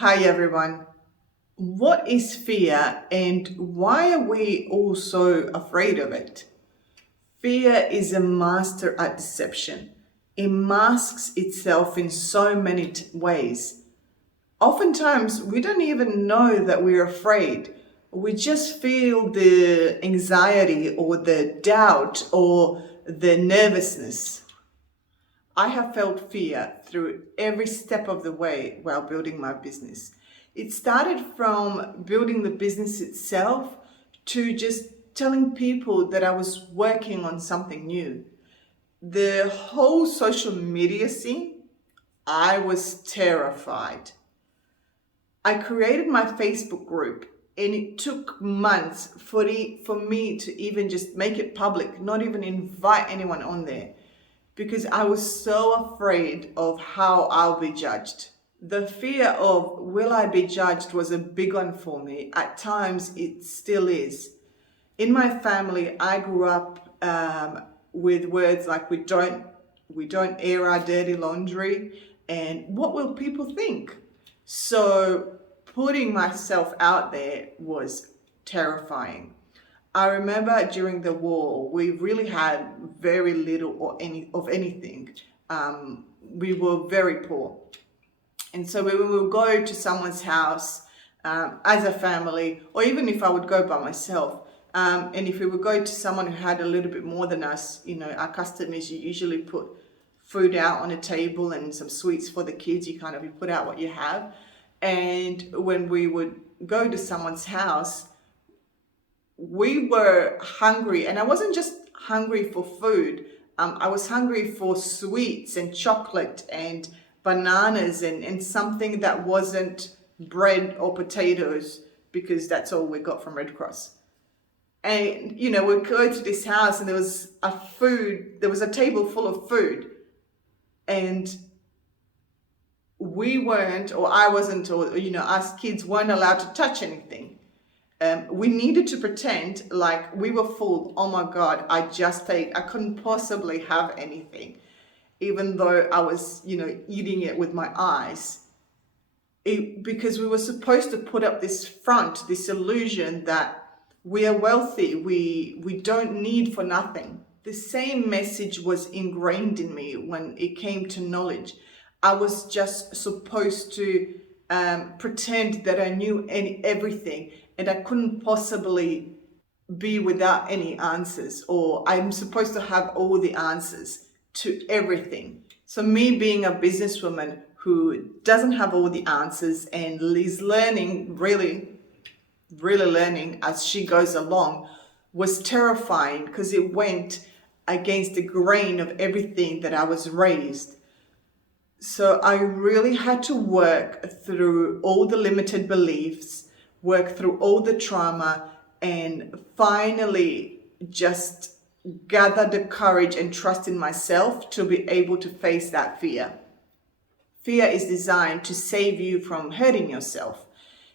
Hi everyone. What is fear and why are we all so afraid of it? Fear is a master at deception. It masks itself in so many ways. Oftentimes, we don't even know that we're afraid. We just feel the anxiety or the doubt or the nervousness. I have felt fear through every step of the way while building my business. It started from building the business itself to just telling people that I was working on something new. The whole social media scene, I was terrified. I created my Facebook group and it took months for me to even just make it public, not even invite anyone on there because I was so afraid of how I'll be judged. The fear of will I be judged was a big one for me. At times, it still is. In my family, I grew up with words like we don't air our dirty laundry, and what will people think? So putting myself out there was terrifying. I remember during the war, we really had very little or any of anything. We were very poor. And so when we would go to someone's house as a family, or even if I would go by myself, and if we would go to someone who had a little bit more than us, our custom is you usually put food out on a table and some sweets for the kids. You put out what you have. And when we would go to someone's house, we were hungry, and I wasn't just hungry for food. I was hungry for sweets and chocolate and bananas and something that wasn't bread or potatoes because that's all we got from Red Cross. And we'd go to this house and there was a table full of food, and we weren't, or I wasn't, or us kids weren't allowed to touch anything. We needed to pretend like we were full. Oh my God, I couldn't possibly have anything, even though I was, eating it with my eyes. Because we were supposed to put up this front, this illusion that we are wealthy, we don't need for nothing. The same message was ingrained in me when it came to knowledge. I was just supposed to pretend that I knew everything, and I couldn't possibly be without any answers, or I'm supposed to have all the answers to everything. So me being a businesswoman who doesn't have all the answers and is learning, really, really learning as she goes along, was terrifying because it went against the grain of everything that I was raised. So I really had to work through all the limited beliefs, work through all the trauma, and finally just gather the courage and trust in myself to be able to face that fear. Fear is designed to save you from hurting yourself.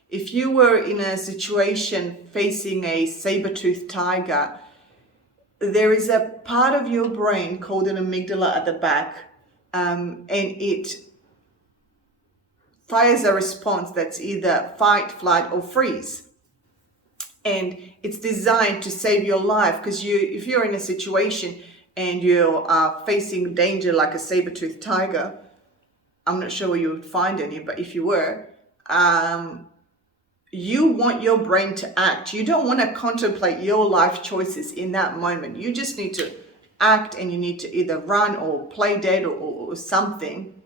If you were in a situation facing a saber-toothed tiger, there is a part of your brain called an amygdala at the back, and it fires a response that's either fight, flight, or freeze. And it's designed to save your life because if you're in a situation and you are facing danger like a saber-toothed tiger, I'm not sure where you would find any, but if you were, you want your brain to act. You don't want to contemplate your life choices in that moment. You just need to act, and you need to either run or play dead or something.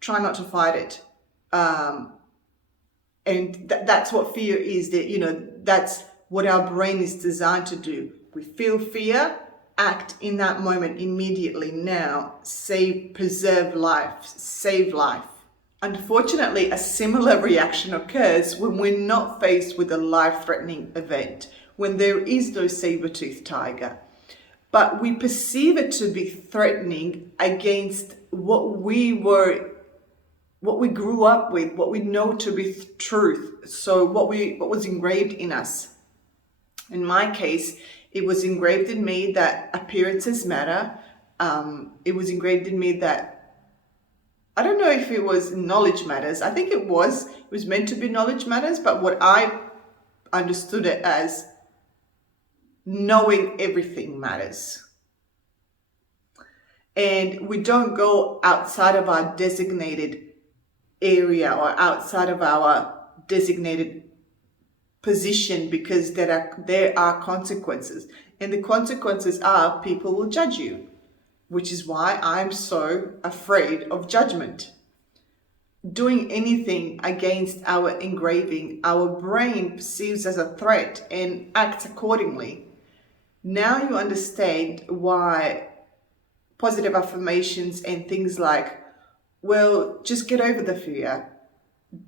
Try not to fight it. And that's what fear is. That's what our brain is designed to do. We feel fear, act in that moment immediately now, preserve life, save life. Unfortunately, a similar reaction occurs when we're not faced with a life-threatening event, when there is no saber-toothed tiger. But we perceive it to be threatening against what we grew up with, what we know to be truth. So what was engraved in us. In my case, it was engraved in me that appearances matter. It was engraved in me that I don't know if it was knowledge matters. I think it was meant to be knowledge matters, but what I understood it as, knowing everything matters. And we don't go outside of our designated area or outside of our designated position because there are consequences. And the consequences are people will judge you, which is why I'm so afraid of judgment. Doing anything against our engraving, our brain perceives as a threat and acts accordingly. Now you understand why positive affirmations and things like, well, just get over the fear,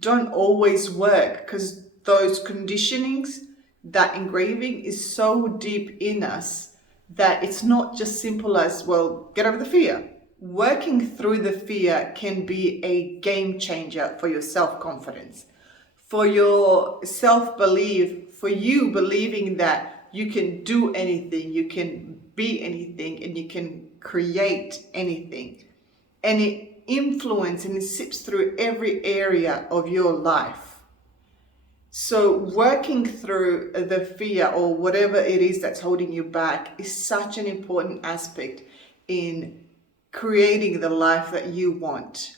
don't always work, because those conditionings, that engraving is so deep in us that it's not just simple as, well, get over the fear. Working through the fear can be a game changer for your self-confidence, for your self-belief, for you believing that you can do anything, you can be anything, and you can create anything. And it influences and it sips through every area of your life. So working through the fear or whatever it is that's holding you back is such an important aspect in creating the life that you want.